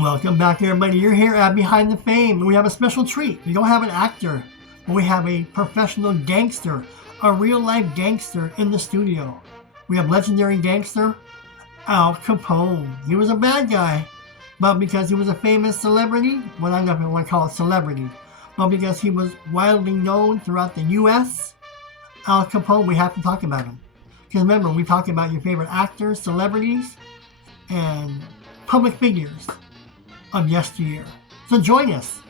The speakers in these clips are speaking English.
Welcome back, everybody. You're here at Behind the Fame, and we have a special treat. We don't have an actor, but we have a professional gangster, a real-life gangster in the studio. We have legendary gangster Al Capone. He was a bad guy, but because he was a famous celebrity, well, I'm not going to want to call it celebrity, but because he was widely known throughout the U.S., Al Capone, we have to talk about him. Because remember, we talk about your favorite actors, celebrities, and public figures of yesteryear. So join us.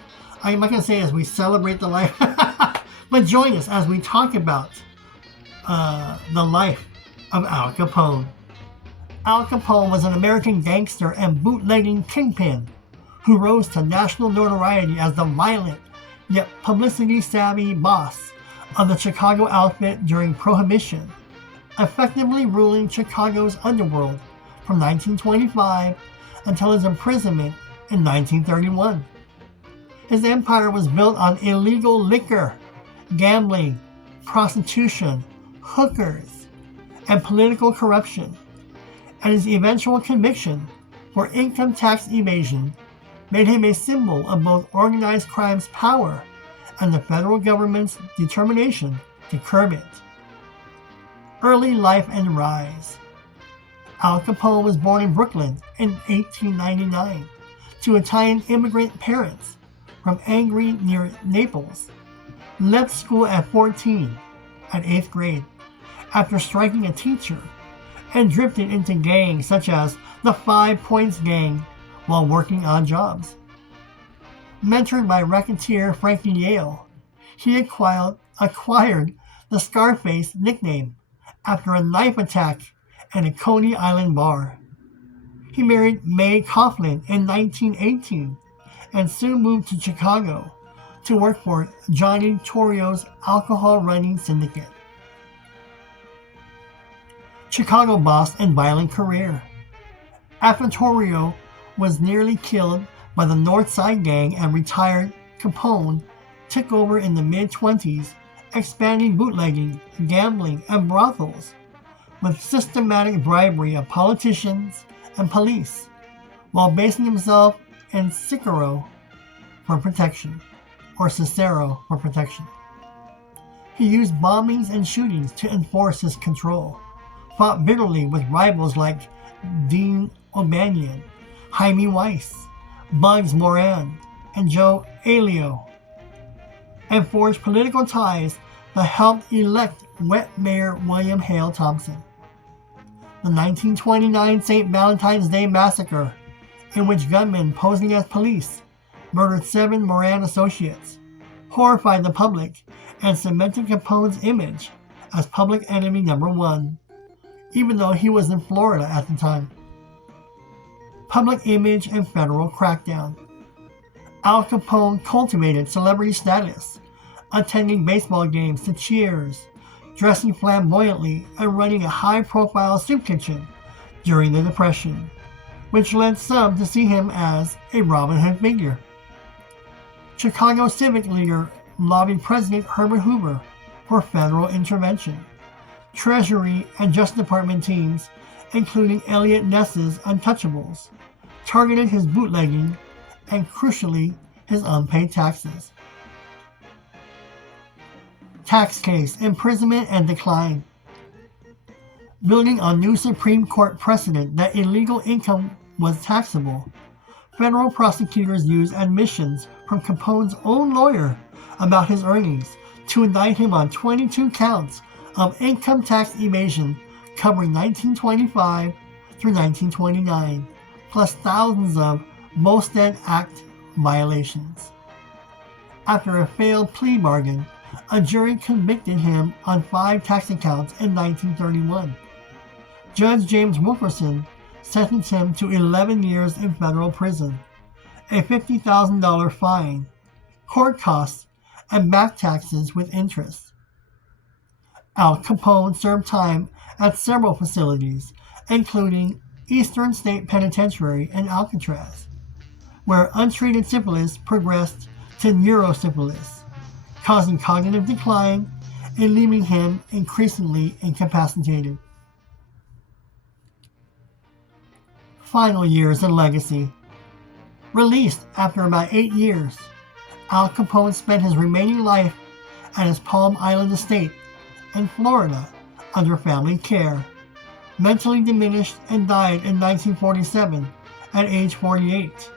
I'm not going to say as we celebrate the life, but join us as we talk about the life of Al Capone. Al Capone was an American gangster and bootlegging kingpin who rose to national notoriety as the violent yet publicity-savvy boss of the Chicago outfit during Prohibition, effectively ruling Chicago's underworld from 1925 until his imprisonment in 1931. His empire was built on illegal liquor, gambling, prostitution, hookers, and political corruption, and his eventual conviction for income tax evasion made him a symbol of both organized crime's power and the federal government's determination to curb it. Early life and rise. Al Capone was born in Brooklyn in 1899 to Italian immigrant parents from Angri near Naples. Left school at 14, at 8th grade, after striking a teacher, and drifted into gangs such as the 5 Points Gang while working odd jobs. Mentored by racketeer Frankie Yale, he acquired the Scarface nickname after a knife attack at a Coney Island bar. He married May Coughlin in 1918 and soon moved to Chicago to work for Johnny Torrio's alcohol running syndicate. Chicago boss and violent career. After Torrio was nearly killed by the North Side Gang and retired, Capone took over in the mid-20s, expanding bootlegging, gambling, and brothels with systematic bribery of politicians and police, while basing himself in Cicero for protection. He used bombings and shootings to enforce his control, fought bitterly with rivals like Dean O'Banion, Jaime Weiss, Bugs Moran, and Joe Alio, and forged political ties that helped elect wet Mayor William Hale Thompson. The 1929 St. Valentine's Day Massacre, in which gunmen posing as police murdered 7 Moran associates, horrified the public and cemented Capone's image as public enemy number 1, even though he was in Florida at the time. Public image and federal crackdown. Al Capone cultivated celebrity status, attending baseball games to cheers, dressing flamboyantly, and running a high-profile soup kitchen during the Depression, which led some to see him as a Robin Hood figure. Chicago civic leader lobbied President Herbert Hoover for federal intervention. Treasury and Justice Department teams, including Eliot Ness's Untouchables, targeted his bootlegging and, crucially, his unpaid taxes. Tax case, imprisonment, and decline. Building on new Supreme Court precedent that illegal income was taxable, federal prosecutors used admissions from Capone's own lawyer about his earnings to indict him on 22 counts of income tax evasion covering 1925 through 1929, plus thousands of Volstead Act violations. After a failed plea bargain, a jury convicted him on 5 tax accounts in 1931. Judge James Wilkerson sentenced him to 11 years in federal prison, a $50,000 fine, court costs, and back taxes with interest. Al Capone served time at several facilities, including Eastern State Penitentiary in Alcatraz, where untreated syphilis progressed to neurosyphilis, causing cognitive decline and leaving him increasingly incapacitated. Final years and legacy. Released after about 8 years, Al Capone spent his remaining life at his Palm Island estate in Florida under family care, mentally diminished, and died in 1947 at age 48,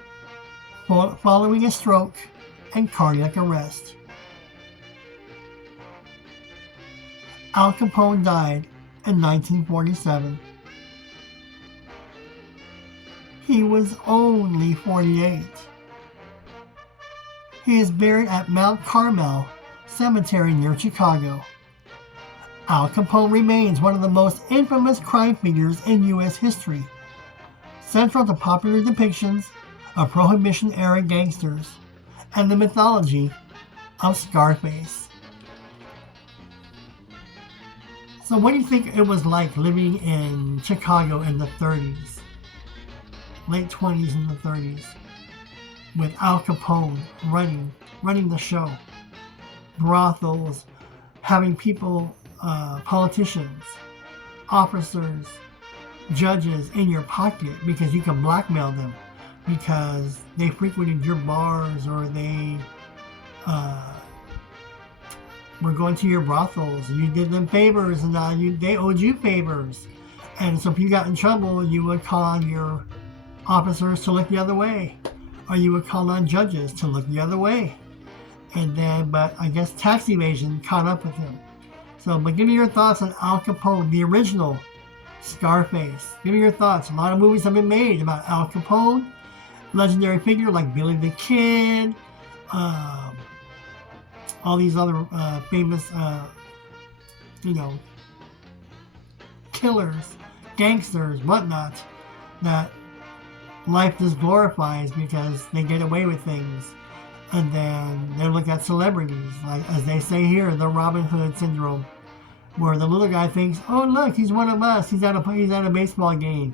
following a stroke and cardiac arrest. Al Capone died in 1947. He was only 48. He is buried at Mount Carmel Cemetery near Chicago. Al Capone remains one of the most infamous crime figures in U.S. history, central to popular depictions of Prohibition-era gangsters and the mythology of Scarface. So what do you think it was like living in Chicago in the 30s, late 20s and the 30s, with Al Capone running the show, brothels, having people, politicians, officers, judges in your pocket because you can blackmail them because they frequented your bars or they were going to your brothels and you did them favors and they owed you favors. And so if you got in trouble, you would call on your officers to look the other way, or you would call on judges to look the other way. And then, but I guess tax evasion caught up with him. So, but give me your thoughts on Al Capone, the original Scarface. Give me your thoughts. A lot of movies have been made about Al Capone, legendary figure like Billy the Kid, all these other famous, killers, gangsters, whatnot, that life just glorifies because they get away with things. And then they look at celebrities, like as they say here, the Robin Hood syndrome, where the little guy thinks, "Oh look, he's one of us. He's at a baseball game.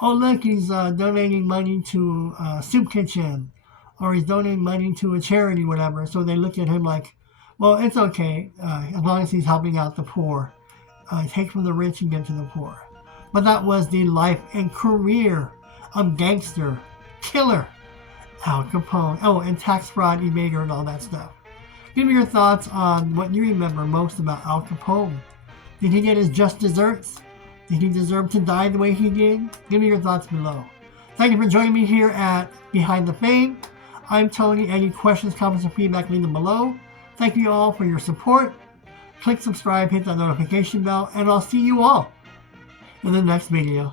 Oh look, he's donating money to a soup kitchen, or he's donating money to a charity, whatever." So they look at him like, "Well, it's okay as long as he's helping out the poor. Take from the rich and give to the poor." But that was the life and career of gangster, killer Al Capone. Oh, and tax fraud, evader, and all that stuff. Give me your thoughts on what you remember most about Al Capone. Did he get his just desserts? Did he deserve to die the way he did? Give me your thoughts below. Thank you for joining me here at Behind the Fame. I'm Tony. Any questions, comments, or feedback, leave them below. Thank you all for your support. Click subscribe, hit that notification bell, and I'll see you all in the next video.